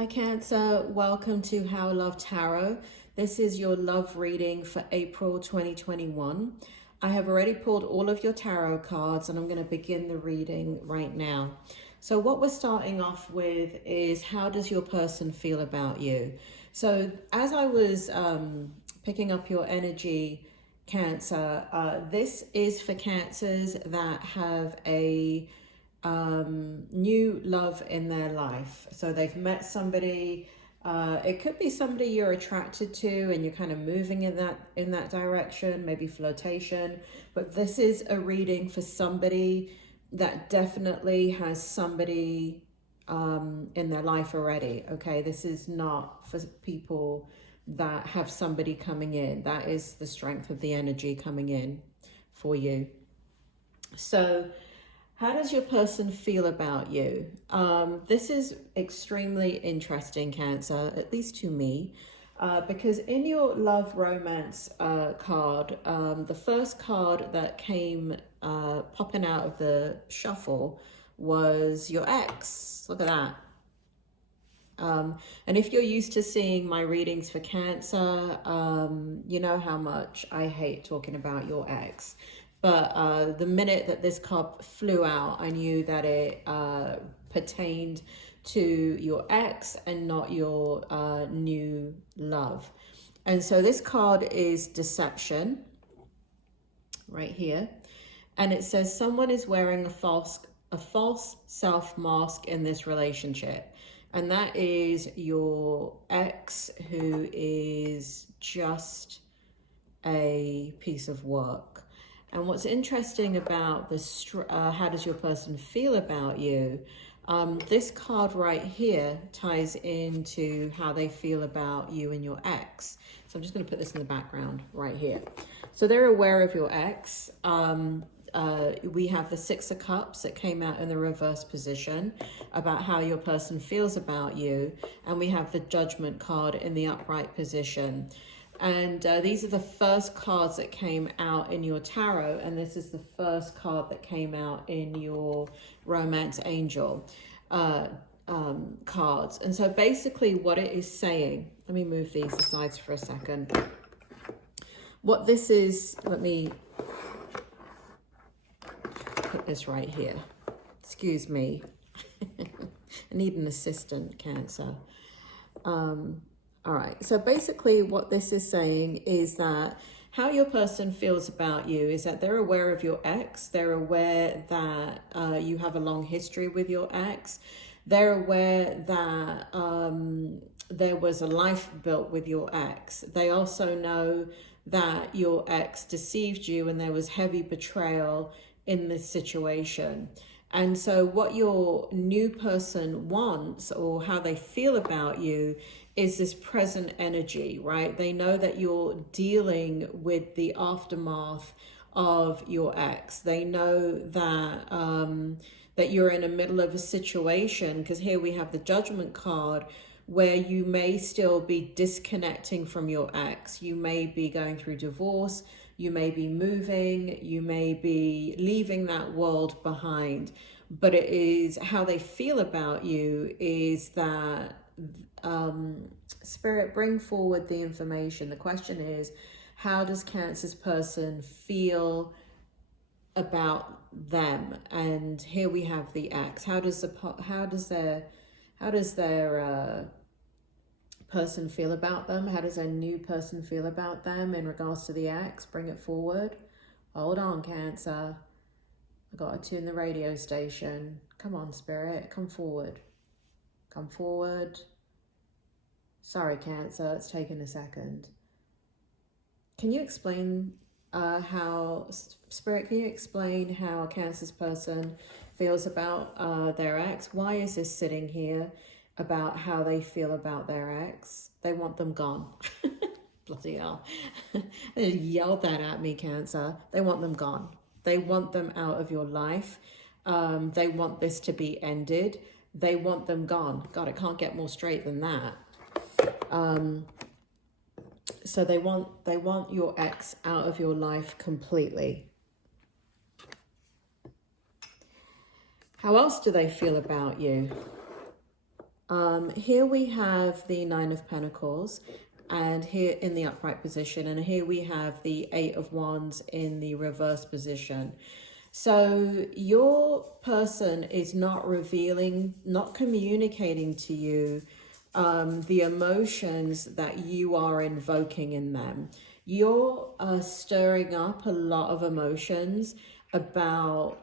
Hi Cancer, welcome to How Love Tarot. This is your love reading for April 2021. I have already pulled all of your tarot cards and I'm going to begin the reading right now. So what we're starting off with is, how does your person feel about you? So as I was picking up your energy, Cancer, this is for Cancers that have a new love in their life. So they've met somebody, it could be somebody you're attracted to and you're kind of moving in that direction, maybe flirtation, but this is a reading for somebody that definitely has somebody in their life already. Okay, this is not for people that have somebody coming in. That is the strength of the energy coming in for you. So how does your person feel about you? This is extremely interesting, Cancer, at least to me, because in your love romance card, the first card that came popping out of the shuffle was your ex. Look at that. And if you're used to seeing my readings for Cancer, you know how much I hate talking about your ex. But the minute that this card flew out, I knew that it pertained to your ex and not your new love. And so this card is Deception, right here. And it says someone is wearing a false self mask in this relationship. And that is your ex, who is just a piece of work. And what's interesting about this, how does your person feel about you? This card right here ties into how they feel about you and your ex. So I'm just going to put this in the background right here. So they're aware of your ex. We have the Six of Cups that came out in the reverse position about how your person feels about you. And we have the Judgment card in the upright position. And these are the first cards that came out in your tarot. And this is the first card that came out in your Romance Angel cards. And so basically what it is saying, let me move these aside for a second. What this is, let me put this right here. Excuse me. I need an assistant, Cancer. All right, so basically what this is saying is that how your person feels about you is that they're aware of your ex. They're aware that you have a long history with your ex. They're aware that there was a life built with your ex. They also know that your ex deceived you and there was heavy betrayal in this situation. And so what your new person wants, or how they feel about you, is this present energy, right? They know that you're dealing with the aftermath of your ex. They know that that you're in the middle of a situation, because here we have the Judgment card, where you may still be disconnecting from your ex. You may be going through divorce. You may be moving, you may be leaving that world behind, but it is how they feel about you is that, Spirit, bring forward the information. The question is, how does Cancer's person feel about them? And here we have the ex. How does their person feel about them? How does a new person feel about them in regards to the ex? Bring it forward. Hold on, Cancer. I got to tune the radio station. Come on, Spirit, come forward. Come forward. Sorry, Cancer, it's taken a second. Can you explain Spirit, can you explain how Cancer's person feels about their ex? Why is this sitting here? About how they feel about their ex. They want them gone. Bloody hell. They yelled that at me, Cancer. They want them gone. They want them out of your life. They want this to be ended. They want them gone. God, it can't get more straight than that. So they want your ex out of your life completely. How else do they feel about you? Here we have the Nine of Pentacles, and here in the upright position, and here we have the Eight of Wands in the reverse position. So your person is not revealing, not communicating to you the emotions that you are invoking in them. You're stirring up a lot of emotions about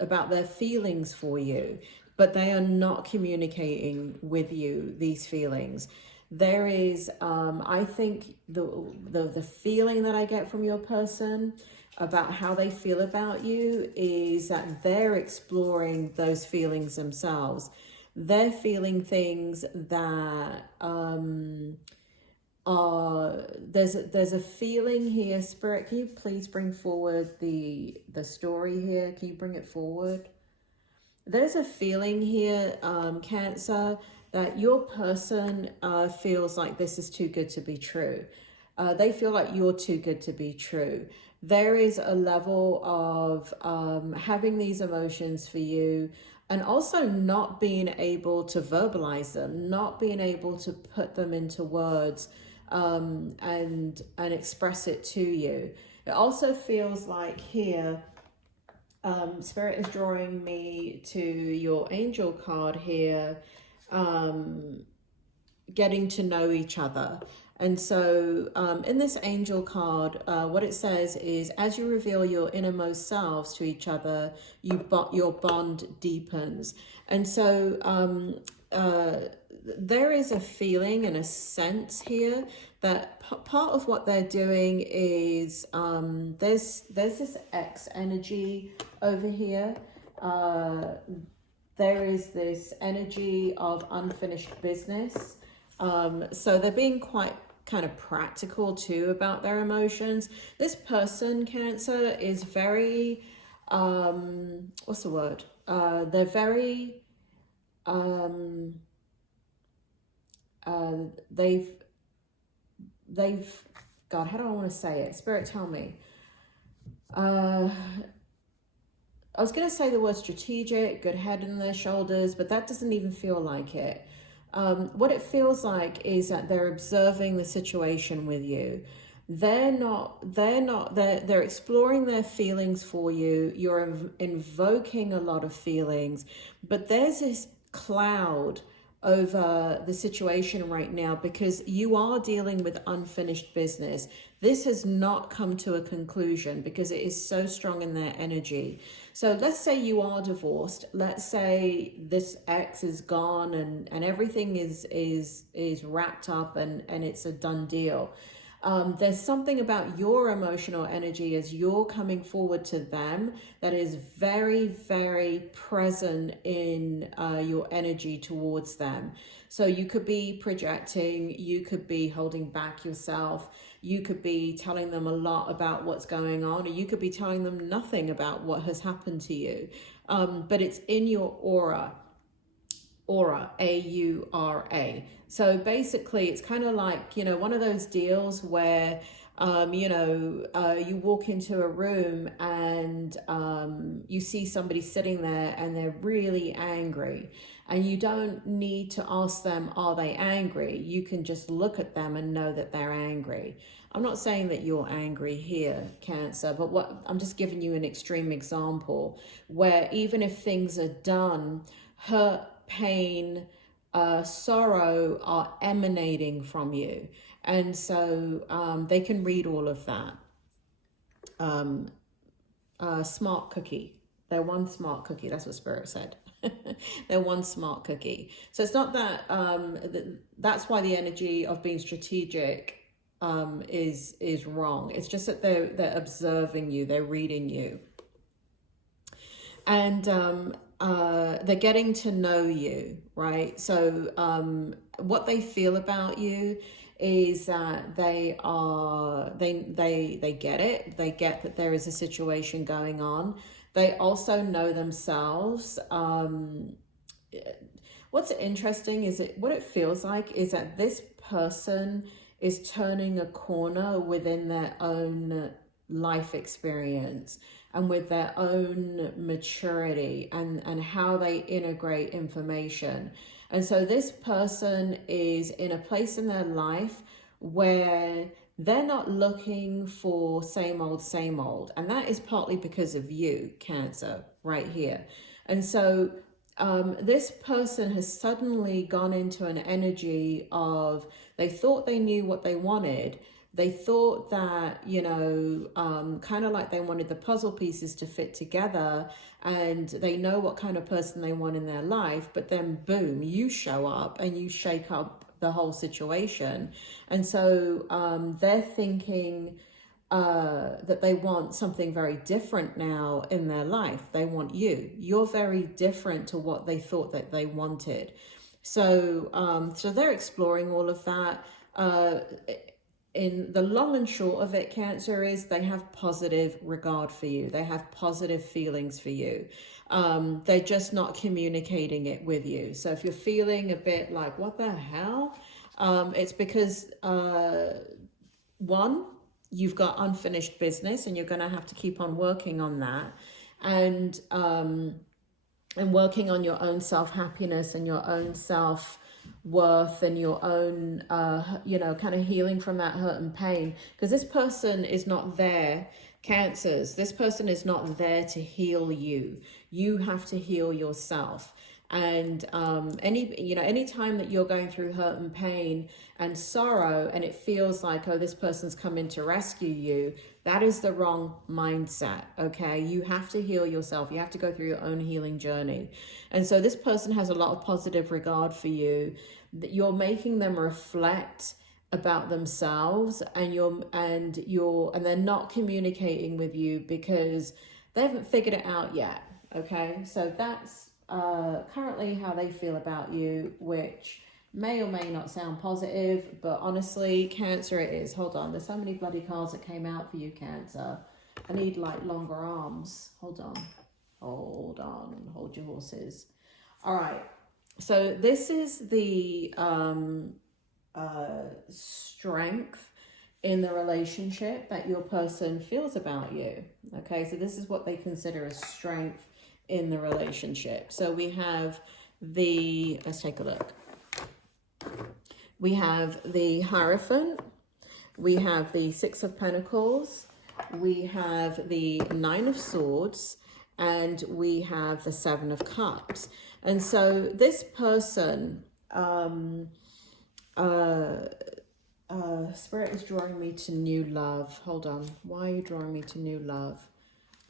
their feelings for you, but they are not communicating with you these feelings. There is, I think, the feeling that I get from your person about how they feel about you is that they're exploring those feelings themselves. They're feeling things that there's a feeling here. Spirit, can you please bring forward the story here? Can you bring it forward? There's a feeling here, Cancer, that your person feels like this is too good to be true. They feel like you're too good to be true. There is a level of having these emotions for you, and also not being able to verbalize them, not being able to put them into words and express it to you. It also feels like here, Spirit is drawing me to your angel card here, getting to know each other. And so in this angel card, what it says is, as you reveal your innermost selves to each other, your bond deepens. And so there is a feeling and a sense here that part of what they're doing is there's this X energy over here. There is this energy of unfinished business. So they're being quite kind of practical too about their emotions. This person, Cancer, is very what's the word? They're very they've God, how do I want to say it? Spirit, tell me. I was going to say the word strategic, good head on their shoulders, but that doesn't even feel like it. What it feels like is that they're observing the situation with you. They're exploring their feelings for you. You're invoking a lot of feelings, but there's this cloud over the situation right now because you are dealing with unfinished business. This has not come to a conclusion because it is so strong in their energy. So let's say you are divorced. Let's say this ex is gone and everything is wrapped up and it's a done deal. There's something about your emotional energy as you're coming forward to them that is very, very present in your energy towards them. So you could be projecting, you could be holding back yourself, you could be telling them a lot about what's going on, or you could be telling them nothing about what has happened to you. But it's in your aura. Aura, A-U-R-A. So basically it's kind of like, you know, one of those deals where, you walk into a room and you see somebody sitting there and they're really angry. And you don't need to ask them, are they angry? You can just look at them and know that they're angry. I'm not saying that you're angry here, Cancer, but I'm just giving you an extreme example where even if things are done, hurt, pain, sorrow are emanating from you. And so they can read all of that. Smart cookie. They're one smart cookie. That's what Spirit said. They're one smart cookie. So it's not that, that's why the energy of being strategic is wrong. It's just that they're observing you. They're reading you. And they're getting to know you, right? So what they feel about you is that they get it. They get that there is a situation going on. They also know themselves. What's interesting is what it feels like is that this person is turning a corner within their own life experience. and with their own maturity and how they integrate information. And so this person is in a place in their life where they're not looking for same old, same old. And that is partly because of you, Cancer, right here. And so this person has suddenly gone into an energy of, they thought they knew what they wanted. They thought that, you know, kind of like they wanted the puzzle pieces to fit together, and they know what kind of person they want in their life. But then boom, you show up and you shake up the whole situation. And so they're thinking that they want something very different now in their life. They want you. You're very different to what they thought that they wanted. So so they're exploring all of that. In the long and short of it, Cancer, is they have positive regard for you. They have positive feelings for you. They're just not communicating it with you. So if you're feeling a bit like, what the hell? It's because, one, you've got unfinished business, and you're going to have to keep on working on that. And working on your own self-happiness and your own self-worth and your own, you know, kind of healing from that hurt and pain. Because this person is not there, Cancers, this person is not there to heal you. You have to heal yourself. And any time that you're going through hurt and pain and sorrow, and it feels like, oh, this person's coming to rescue you, that is the wrong mindset. Okay, you have to heal yourself. You have to go through your own healing journey. And so this person has a lot of positive regard for you. That you're making them reflect about themselves, and they're not communicating with you because they haven't figured it out yet. Okay, so that's currently how they feel about you, which may or may not sound positive, but honestly, Cancer, it is. Hold on, there's so many bloody cards that came out for you, Cancer. I need like longer arms. Hold on, hold your horses. All right, so this is the strength in the relationship that your person feels about you. Okay, so this is what they consider as strength in the relationship. So we have let's take a look. We have the Hierophant, we have the Six of Pentacles, we have the Nine of Swords, and we have the Seven of Cups. And so this person, Spirit is drawing me to new love. Hold on, why are you drawing me to new love?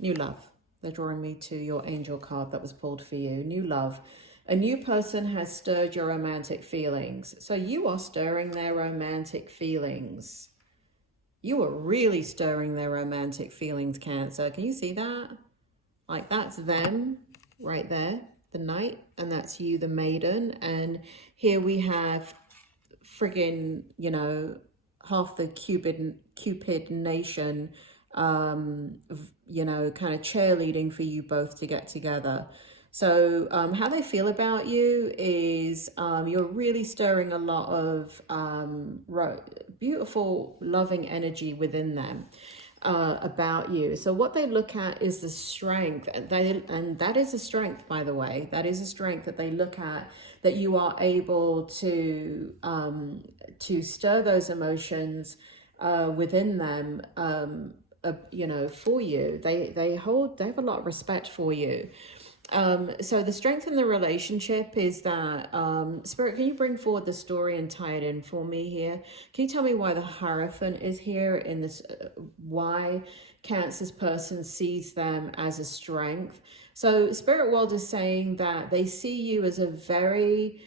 New love. They're drawing me to your angel card that was pulled for you. New love. A new person has stirred your romantic feelings. So you are stirring their romantic feelings. You are really stirring their romantic feelings, Cancer. Can you see that? Like, that's them right there, the Knight, and that's you, the Maiden. And here we have friggin', you know, half the Cupid nation, you know, kind of cheerleading for you both to get together. So how they feel about you is you're really stirring a lot of beautiful, loving energy within them about you. So what they look at is the strength, and that is a strength, by the way. That is a strength that they look at, that you are able to stir those emotions within them. You know, for you, they have a lot of respect for you. So the strength in the relationship is that, Spirit, can you bring forward the story and tie it in for me here? Can you tell me why the Hierophant is here in this, why Cancer's person sees them as a strength? So Spirit World is saying that they see you as a very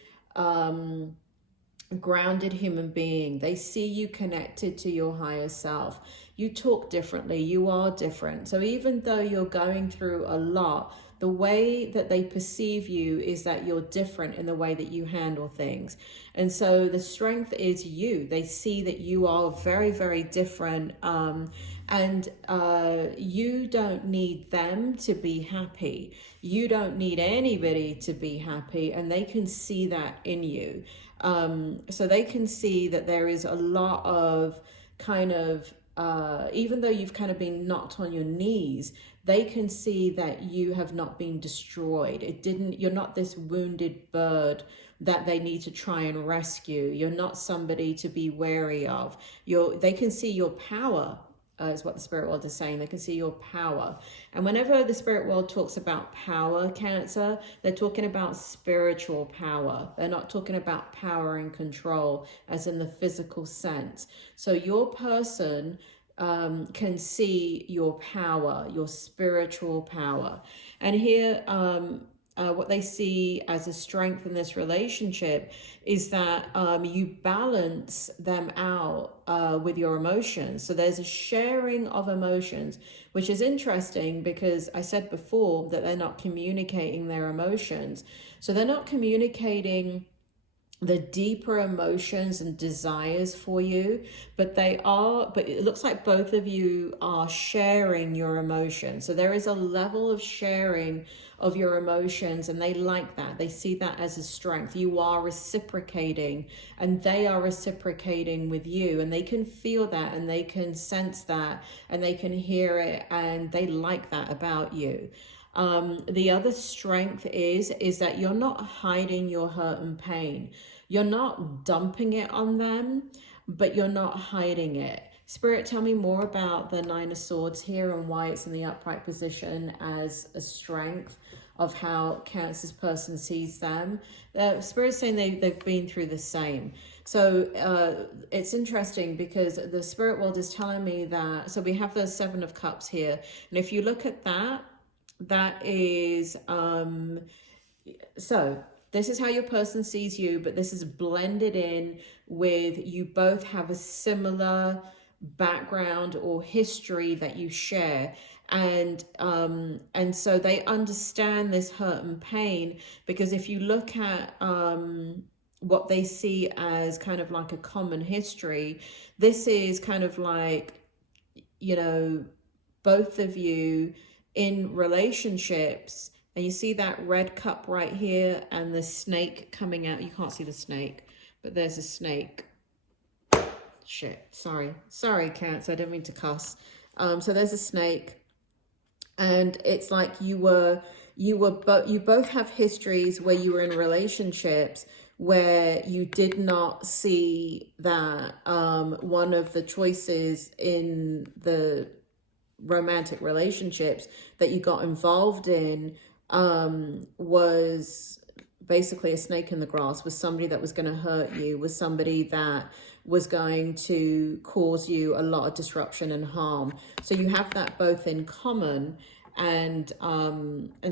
grounded human being. They see you connected to your higher self. You talk differently. You are different. So even though you're going through a lot, the way that they perceive you is that you're different in the way that you handle things. And so the strength is you. They see that you are very, very different. And you don't need them to be happy. You don't need anybody to be happy. And they can see that in you. So they can see that there is a lot of kind of even though you've kind of been knocked on your knees, they can see that you have not been destroyed. You're not this wounded bird that they need to try and rescue. You're not somebody to be wary of. They can see your power, is what the spirit world is saying. They can see your power. And whenever the spirit world talks about power, Cancer, they're talking about spiritual power. They're not talking about power and control as in the physical sense. So your person can see your power, your spiritual power. And here, what they see as a strength in this relationship is that you balance them out with your emotions. So there's a sharing of emotions, which is interesting because I said before that they're not communicating their emotions. So they're not communicating the deeper emotions and desires for you, but it looks like both of you are sharing your emotions. So there is a level of sharing of your emotions, and they like that. They see that as a strength. You are reciprocating, and they are reciprocating with you, and they can feel that, and they can sense that, and they can hear it, and they like that about you. The other strength is that you're not hiding your hurt and pain. You're not dumping it on them, but you're not hiding it. Spirit, tell me more about the Nine of Swords here and why it's in the upright position as a strength of how Cancer's person sees them. Spirit's saying they've been through the same. So it's interesting because the spirit world is telling me that, so we have the Seven of Cups here. And if you look at that, that is, so this is how your person sees you, but this is blended in with you both have a similar background or history that you share. And so they understand this hurt and pain, because if you look at what they see as kind of like a common history, this is kind of like, you know, both of you in relationships. And you see that red cup right here and the snake coming out. You can't see the snake, but there's a snake. Shit, sorry, Cancer, I didn't mean to cuss. So there's a snake, and it's like you both have histories where you were in relationships where you did not see that one of the choices in the romantic relationships that you got involved in was basically a snake in the grass, was somebody that was going to hurt you, was somebody that was going to cause you a lot of disruption and harm. So you have that both in common, and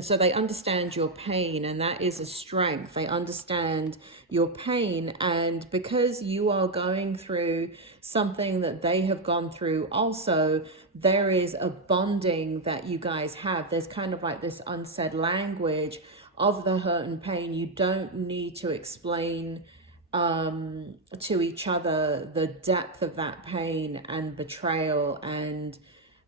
so they understand your pain, and that is a strength. They understand your pain, and because you are going through something that they have gone through also, there is a bonding that you guys have. There's kind of like this unsaid language of the hurt and pain. You don't need to explain to each other the depth of that pain and betrayal, and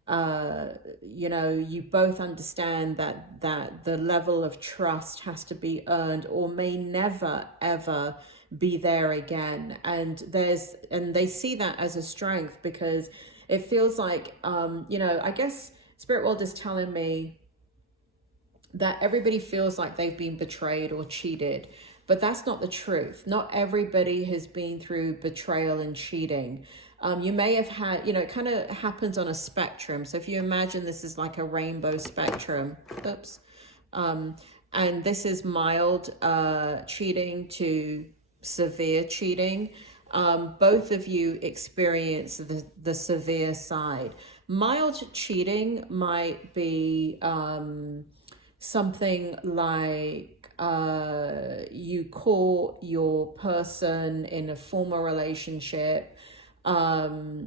you know, you both understand that the level of trust has to be earned or may never ever be there again. And they see that as a strength, because it feels like you know, I guess spirit world is telling me that everybody feels like they've been betrayed or cheated, but that's not the truth. Not everybody has been through betrayal and cheating. You may have had, you know, it kind of happens on a spectrum. So if you imagine this is like a rainbow spectrum, oops, and this is mild cheating to severe cheating. Both of you experience the severe side. Mild cheating might be something like you caught your person in a former relationship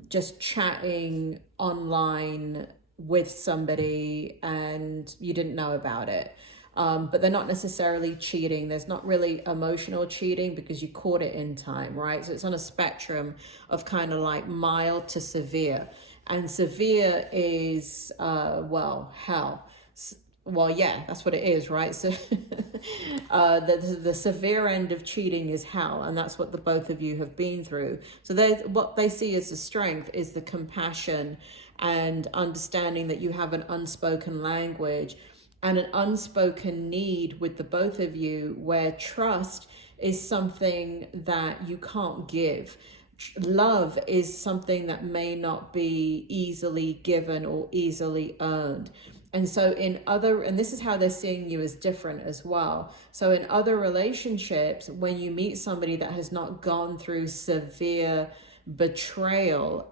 just chatting online with somebody and you didn't know about it. But they're not necessarily cheating. There's not really emotional cheating because you caught it in time, right? So it's on a spectrum of kind of like mild to severe. And severe is, well, hell. well, yeah, that's what it is, right? So the severe end of cheating is hell, and that's what the both of you have been through. So what they see as the strength is the compassion and understanding that you have an unspoken language and an unspoken need with the both of you, where trust is something that you can't give. Love is something that may not be easily given or easily earned. And so and this is how they're seeing you as different as well. So in other relationships, when you meet somebody that has not gone through severe betrayal,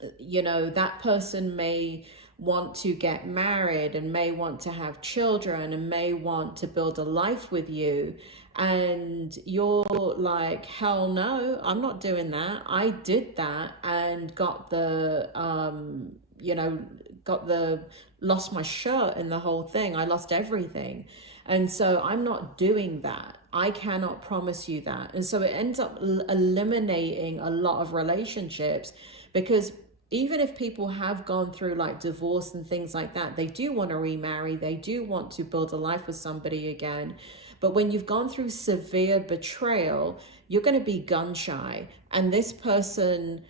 that person may want to get married and may want to have children and may want to build a life with you. And you're like, hell no, I'm not doing that. I did that and lost my shirt in the whole thing. I lost everything. And so I'm not doing that. I cannot promise you that. And so it ends up eliminating a lot of relationships, because even if people have gone through like divorce and things like that, they do want to remarry. They do want to build a life with somebody again. But when you've gone through severe betrayal, you're going to be gun shy. And this person,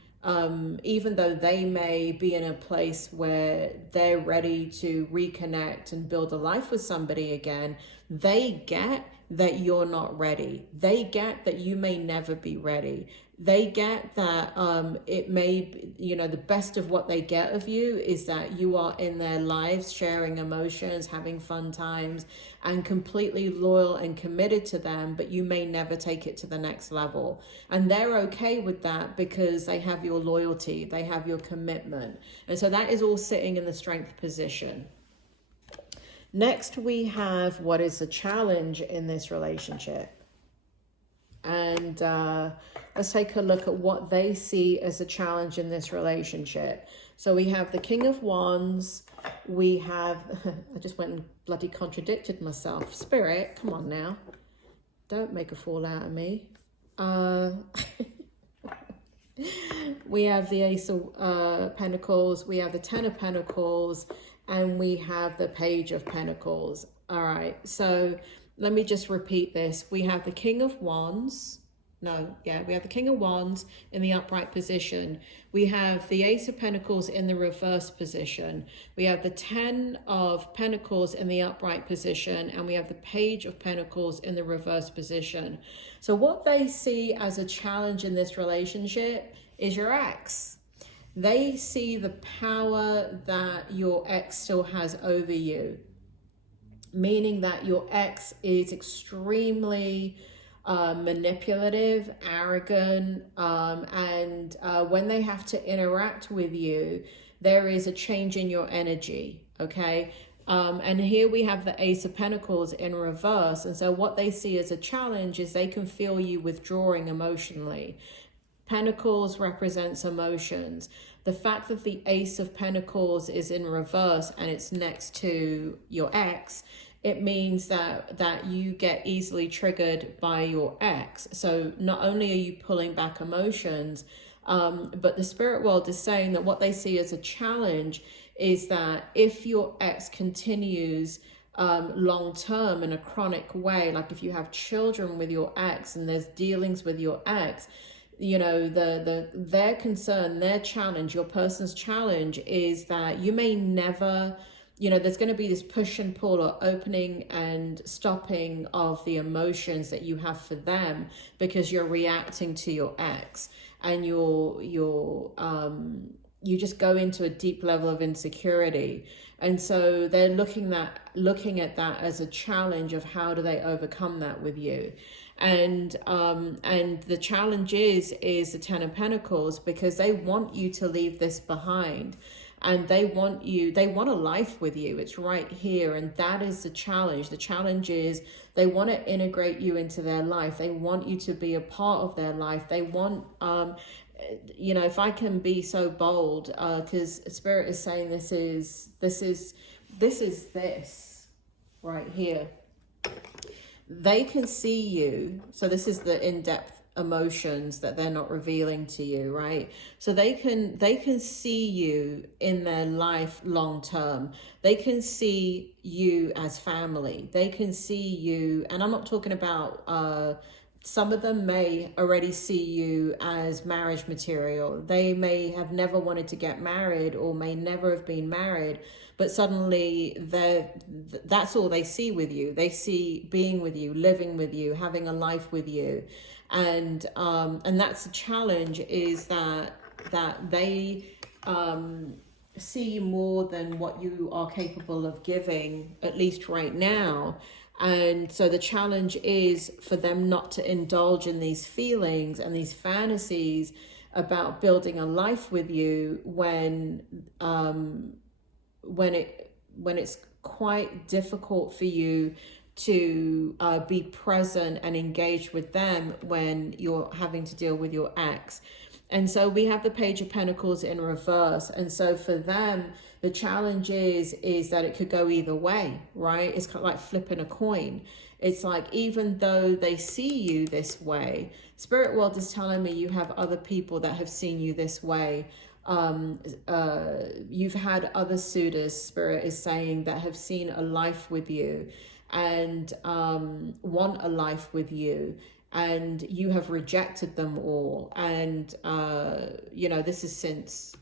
even though they may be in a place where they're ready to reconnect and build a life with somebody again, they get that you're not ready. They get that you may never be ready. They get that it may be, the best of what they get of you is that you are in their lives, sharing emotions, having fun times, and completely loyal and committed to them, but you may never take it to the next level. And they're okay with that because they have your loyalty, they have your commitment. And so that is all sitting in the strength position. Next, we have what is the challenge in this relationship. And let's take a look at what they see as a challenge in this relationship. So we have the King of Wands. We have, I just went and bloody contradicted myself. Spirit, come on now. Don't make a fool out of me. We have the Ace of Pentacles. We have the Ten of Pentacles. And we have the Page of Pentacles. All right, so let me just repeat this. We have the King of Wands. We have the King of Wands in the upright position. We have the Ace of Pentacles in the reverse position. We have the Ten of Pentacles in the upright position. And we have the Page of Pentacles in the reverse position. So what they see as a challenge in this relationship is your ex. They see the power that your ex still has over you, meaning that your ex is extremely manipulative, arrogant, and when they have to interact with you, there is a change in your energy, okay? And here we have the Ace of Pentacles in reverse. And so what they see as a challenge is they can feel you withdrawing emotionally. Pentacles represents emotions. The fact that the Ace of Pentacles is in reverse and it's next to your ex, it means that you get easily triggered by your ex. So not only are you pulling back emotions, but the spirit world is saying that what they see as a challenge is that if your ex continues long term in a chronic way, like if you have children with your ex and there's dealings with your ex, their concern, their challenge, your person's challenge is that you may never, there's going to be this push and pull or opening and stopping of the emotions that you have for them because you're reacting to your ex, and you just go into a deep level of insecurity. And so they're looking at that as a challenge of how do they overcome that with you. And the challenge is the Ten of Pentacles, because they want you to leave this behind, and they want a life with you. It's right here. And that is the challenge. The challenge is they want to integrate you into their life. They want you to be a part of their life. They want, if I can be so bold, because Spirit is saying this is this right here. They can see you. So this is the in-depth emotions that they're not revealing to you, right? So they can see you in their life long term. They can see you as family. They can see you, and I'm not talking about some of them may already see you as marriage material. They may have never wanted to get married or may never have been married, but suddenly that's all they see with you. They see being with you, living with you, having a life with you. And that's the challenge, is that they see more than what you are capable of giving, at least right now. And so the challenge is for them not to indulge in these feelings and these fantasies about building a life with you when it's quite difficult for you to be present and engage with them when you're having to deal with your ex. And so we have the Page of Pentacles in reverse. And so for them, the challenge is that it could go either way, right? It's kind of like flipping a coin. It's like, even though they see you this way, Spirit World is telling me you have other people that have seen you this way. You've had other suitors, Spirit is saying, that have seen a life with you and want a life with you. And you have rejected them all. And, this is since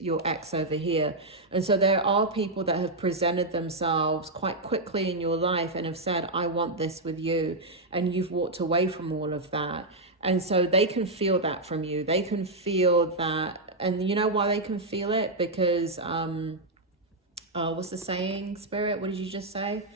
your ex over here. And so there are people that have presented themselves quite quickly in your life and have said, I want this with you. And you've walked away from all of that. And so they can feel that from you. They can feel that. And you know why they can feel it? Because, what's the saying, Spirit? What did you just say?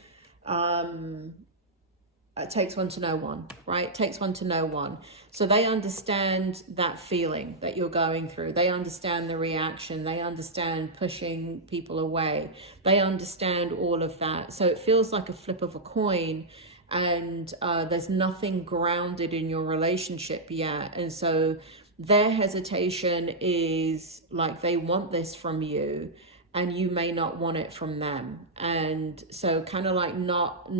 It takes one to know one, right? It takes one to know one. So they understand that feeling that you're going through. They understand the reaction. They understand pushing people away. They understand all of that. So it feels like a flip of a coin, and there's nothing grounded in your relationship yet. And so their hesitation is like, they want this from you and you may not want it from them. And so kind of like not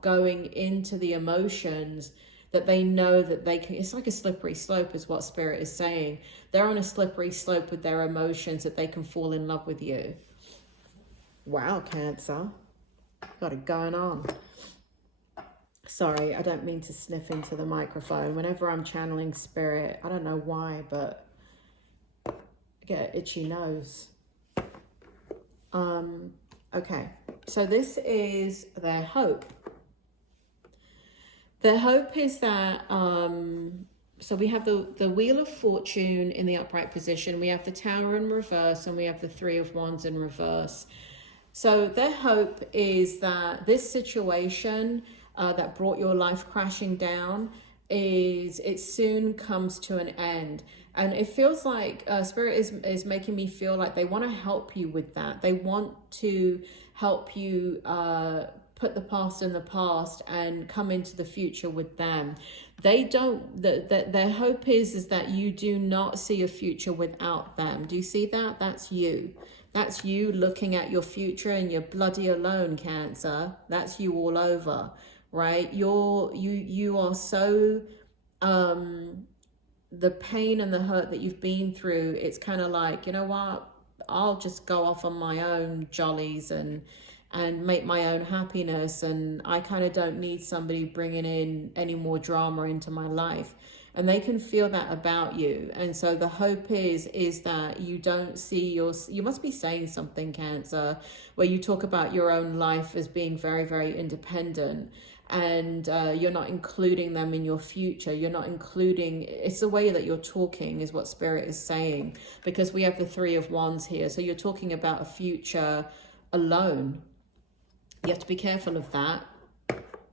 going into the emotions that they know that they can. It's like a slippery slope is what Spirit is saying. They're on a slippery slope with their emotions that they can fall in love with you. Wow, Cancer. Got it going on. Sorry, I don't mean to sniff into the microphone. Whenever I'm channeling Spirit, I don't know why, but I get an itchy nose. Okay, so this is their hope. Their hope is that, so we have the Wheel of Fortune in the upright position, we have the Tower in reverse, and we have the Three of Wands in reverse. So their hope is that this situation that brought your life crashing down, it soon comes to an end. And it feels like Spirit is making me feel like they want to help you with that. They want to help you put the past in the past and come into the future with them. They don't, their hope is that you do not see a future without them. Do you see that? That's you. That's you looking at your future, and you're bloody alone, Cancer. That's you all over, right? You are so, the pain and the hurt that you've been through, it's kind of like, you know what, I'll just go off on my own jollies and make my own happiness, and I kind of don't need somebody bringing in any more drama into my life. And they can feel that about you. And so the hope is that you don't see you must be saying something, Cancer, where you talk about your own life as being very, very independent. And you're not including them in your future. You're not including, it's the way that you're talking is what Spirit is saying, because we have the Three of Wands here. So you're talking about a future alone. You have to be careful of that.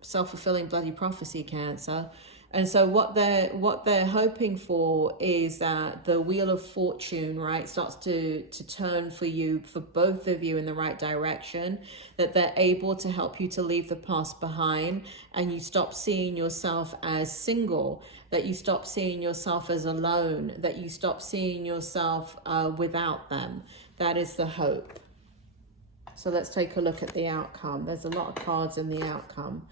Self-fulfilling bloody prophecy, Cancer. And so what they're hoping for is that the Wheel of Fortune, right, starts to turn for you, for both of you, in the right direction, that they're able to help you to leave the past behind, and you stop seeing yourself as single, that you stop seeing yourself as alone, that you stop seeing yourself without them. That is the hope. So let's take a look at the outcome. There's a lot of cards in the outcome.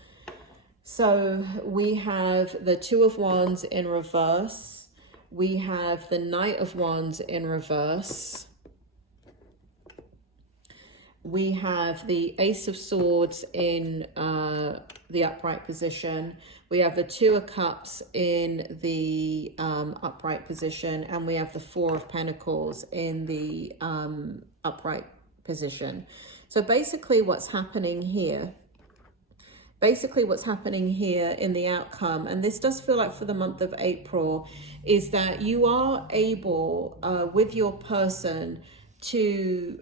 So we have the Two of Wands in reverse. We have the Knight of Wands in reverse. We have the Ace of Swords in the upright position. We have the Two of Cups in the upright position. And we have the Four of Pentacles in the upright position. So basically what's happening here in the outcome, and this does feel like for the month of April, is that you are able with your person to,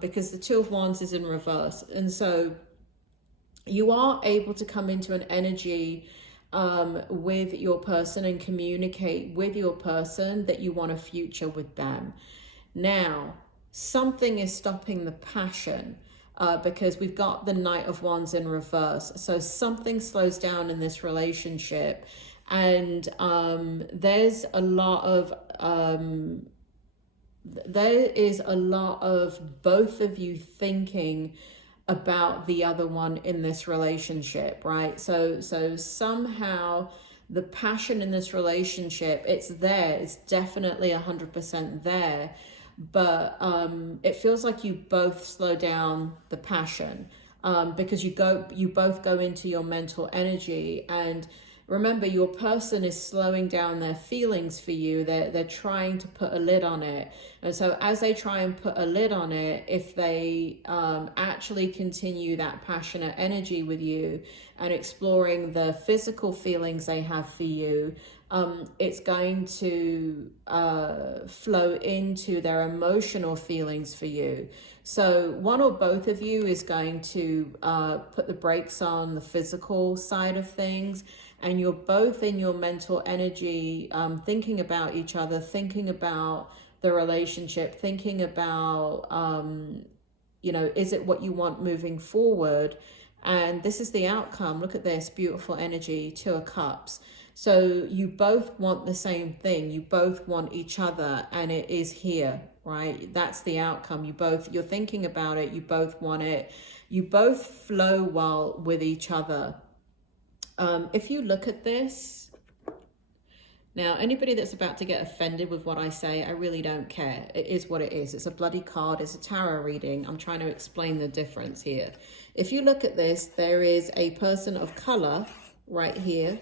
because the Two of Wands is in reverse, and so you are able to come into an energy with your person and communicate with your person that you want a future with them. Now, something is stopping the passion. Because we've got the Knight of Wands in reverse. So something slows down in this relationship. And there's a lot of, there is a lot of both of you thinking about the other one in this relationship, right? So somehow the passion in this relationship, it's there. It's definitely 100% there. But it feels like you both slow down the passion because you both go into your mental energy. And remember, your person is slowing down their feelings for you. They're trying to put a lid on it. And so as they try and put a lid on it, if they actually continue that passionate energy with you and exploring the physical feelings they have for you, it's going to flow into their emotional feelings for you. So one or both of you is going to put the brakes on the physical side of things, and you're both in your mental energy thinking about each other, thinking about the relationship, thinking about, you know, is it what you want moving forward? And this is the outcome. Look at this beautiful energy, Two of Cups. So you both want the same thing. You both want each other, and it is here, right? That's the outcome. You're thinking about it. You both want it. You both flow well with each other. If you look at this, now anybody that's about to get offended with what I say, I really don't care. It is what it is. It's a bloody card. It's a tarot reading. I'm trying to explain the difference here. If you look at this, there is a person of color right here.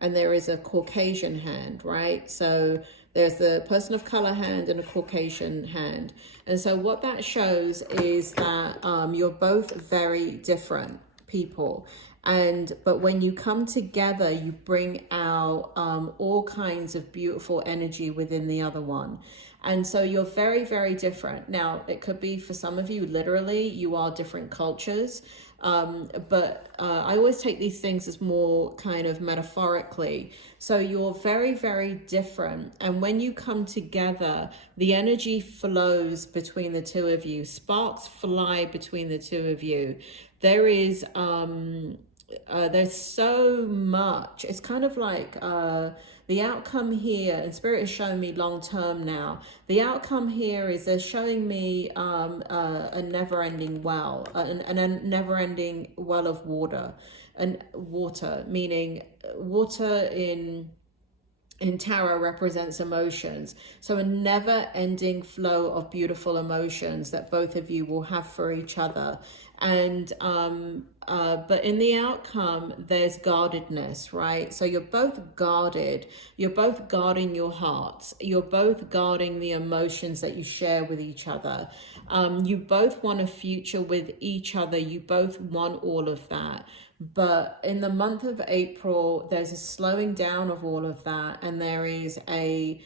And there is a Caucasian hand, right? So there's the person of color hand and a Caucasian hand. And so what that shows is that you're both very different people. But when you come together, you bring out all kinds of beautiful energy within the other one. And so you're very, very different. Now, it could be for some of you, literally, you are different cultures. But I always take these things as more kind of metaphorically. So you're very, very different. And when you come together, the energy flows between the two of you. Sparks fly between the two of you. There is, there's so much. It's kind of like the outcome here, and Spirit is showing me long term now. The outcome here is they're showing me a never-ending well, a never-ending well of water, and water meaning water in tarot represents emotions. So a never-ending flow of beautiful emotions that both of you will have for each other. And but in the outcome, there's guardedness, right? So you're both guarded. You're both guarding your hearts. You're both guarding the emotions that you share with each other. You both want a future with each other. You both want all of that. But in the month of April, there's a slowing down of all of that. And there is a,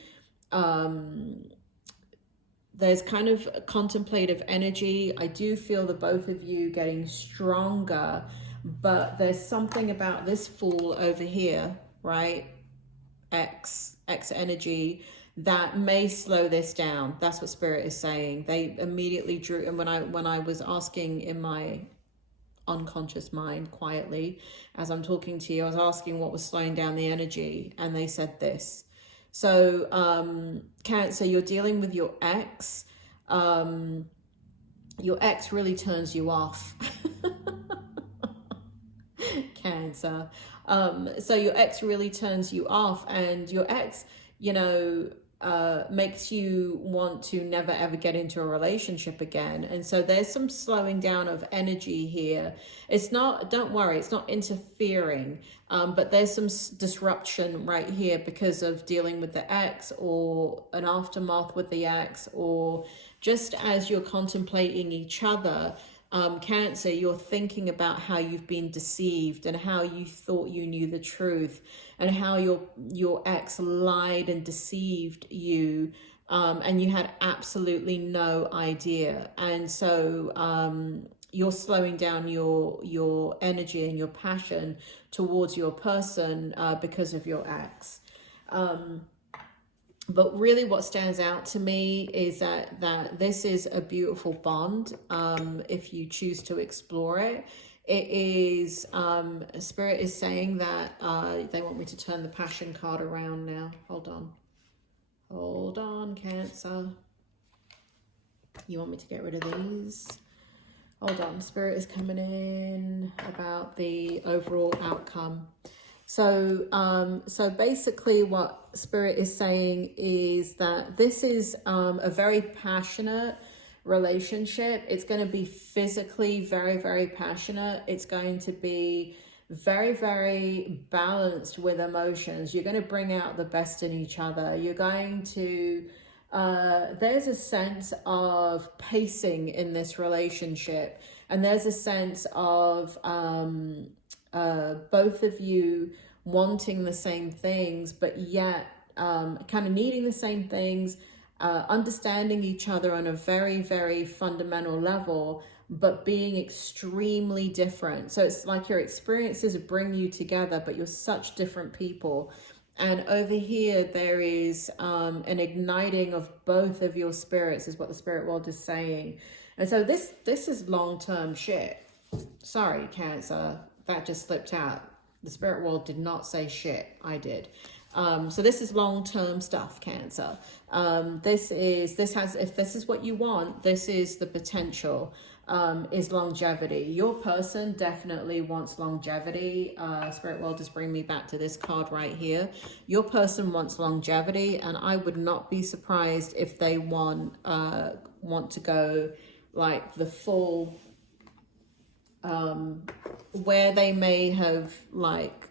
there's kind of a contemplative energy. I do feel the both of you getting stronger, but there's something about this Fool over here, right? X energy that may slow this down. That's what Spirit is saying. They immediately drew, and when I was asking in my unconscious mind quietly as I'm talking to you, I was asking what was slowing down the energy, and they said this. So Cancer, you're dealing with your ex. Your ex really turns you off. Cancer. So your ex really turns you off, and your ex, you know, makes you want to never ever get into a relationship again. And so there's some slowing down of energy here. It's not, don't worry, it's not interfering, but there's some disruption right here because of dealing with the ex, or an aftermath with the ex, or just as you're contemplating each other. Cancer, you're thinking about how you've been deceived and how you thought you knew the truth, and how your ex lied and deceived you, and you had absolutely no idea. And so you're slowing down your energy and your passion towards your person because of your ex. But really what stands out to me is that this is a beautiful bond, if you choose to explore it. It is, Spirit is saying that they want me to turn the Passion card around now. Hold on. Hold on, Cancer. You want me to get rid of these? Hold on. Spirit is coming in about the overall outcome. So, so basically what Spirit is saying is that this is a very passionate relationship. It's going to be physically very, very passionate. It's going to be very, very balanced with emotions. You're going to bring out the best in each other. You're going to, there's a sense of pacing in this relationship. And there's a sense of both of you wanting the same things, but yet kind of needing the same things, understanding each other on a very, very fundamental level, but being extremely different. So it's like your experiences bring you together, but you're such different people. And over here, there is an igniting of both of your spirits, is what the spirit world is saying. And so this is long-term shit. Sorry, Cancer, that just slipped out. The spirit world did not say shit. I did. So this is long-term stuff, Cancer. If this is what you want, this is the potential, is longevity. Your person definitely wants longevity. Spirit world just bring me back to this card right here. Your person wants longevity, and I would not be surprised if they want to go like the full, where they may have like,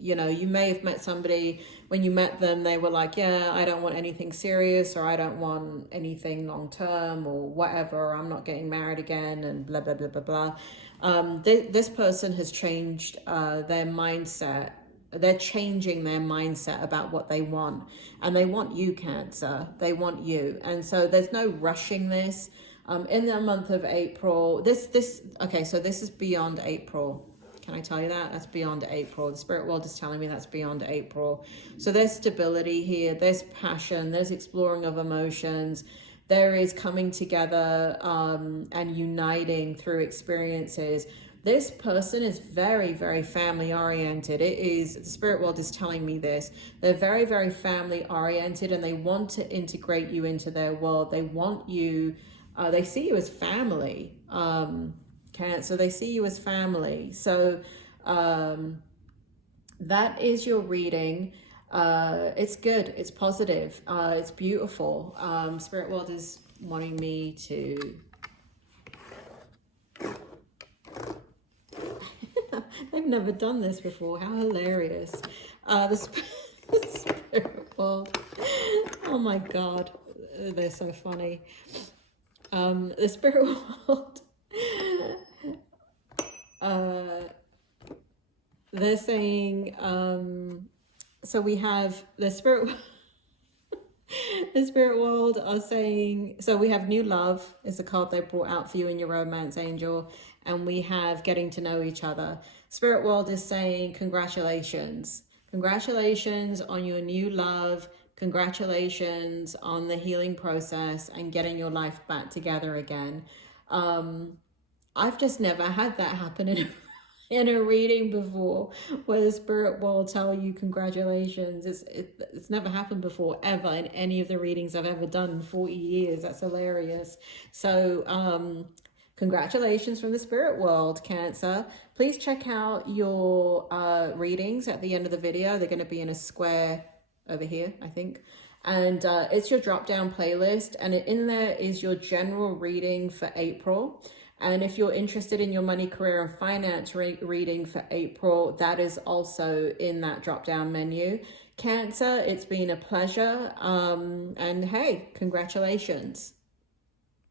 you know, you may have met somebody, when you met them, they were like, yeah, I don't want anything serious, or I don't want anything long term, or whatever, or I'm not getting married again, and blah, blah, blah, blah, blah. This person has changed their mindset. They're changing their mindset about what they want, and they want you, Cancer. They want you. And so there's no rushing this. In the month of April, okay, so this is beyond April. Can I tell you that? That's beyond April. The spirit world is telling me that's beyond April. So there's stability here. There's passion. There's exploring of emotions. There is coming together and uniting through experiences. This person is very, very family oriented. It is, the spirit world is telling me this. They're very, very family oriented, and they want to integrate you into their world. They want you, they see you as family. Cancer, they see you as family. So that is your reading. It's good. It's positive. It's beautiful. Spirit world is wanting me to... They've never done this before. How hilarious. The spirit world. Oh my God. They're so funny. The spirit world... they're saying, so we have the spirit the spirit world are saying, so we have new love is the card they brought out for you in your romance angel, and we have getting to know each other. Spirit world is saying congratulations on your new love, congratulations on the healing process and getting your life back together again. I've just never had that happen in a reading before, where the spirit world tell you congratulations. It's never happened before, ever, in any of the readings I've ever done in 40 years. That's hilarious. So Congratulations from the spirit world, Cancer. Please check out your readings at the end of the video. They're going to be in a square over here, I think. And it's your drop down playlist. And in there is your general reading for April. And if you're interested in your money, career, and finance reading for April, that is also in that drop down menu. Cancer, it's been a pleasure. And hey, congratulations.